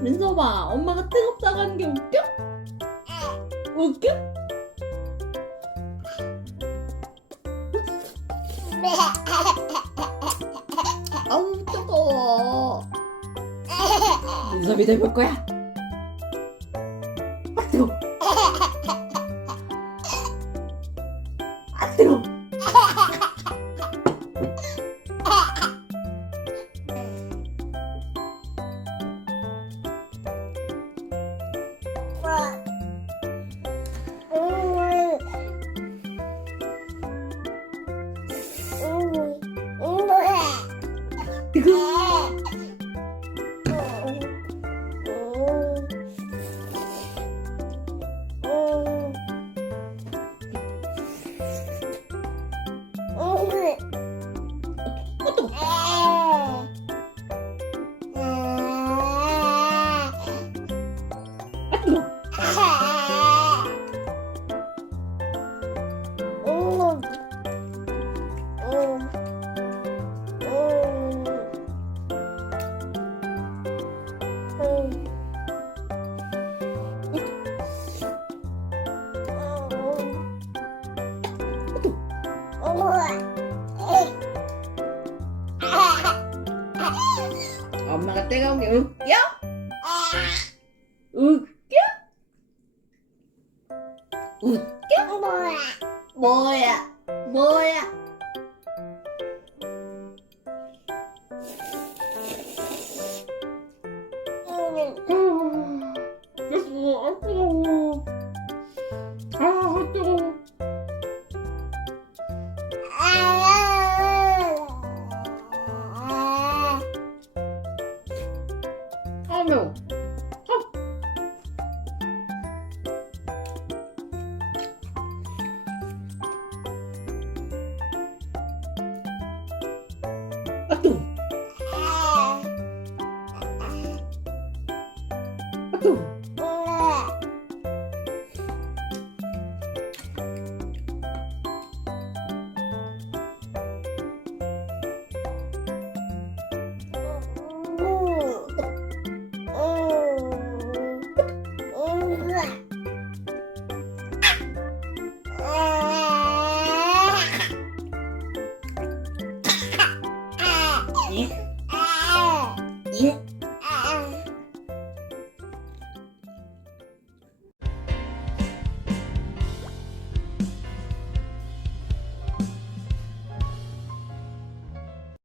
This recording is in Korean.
민서봐, 엄마가 뜨겁다고 하는 게 웃겨? 웃겨? 아우 뜨거워. 민섭이 돼볼 거야. 아 뜨거. 아 뜨거. 엄마가 뜨거운 게 웃겨? 웃겨? 웃겨? 뭐야? 뭐야? 됐어. 아 뜨거워. 아 뜨거워. 아 매워. 아 뜨거워. 아 뜨거워. 이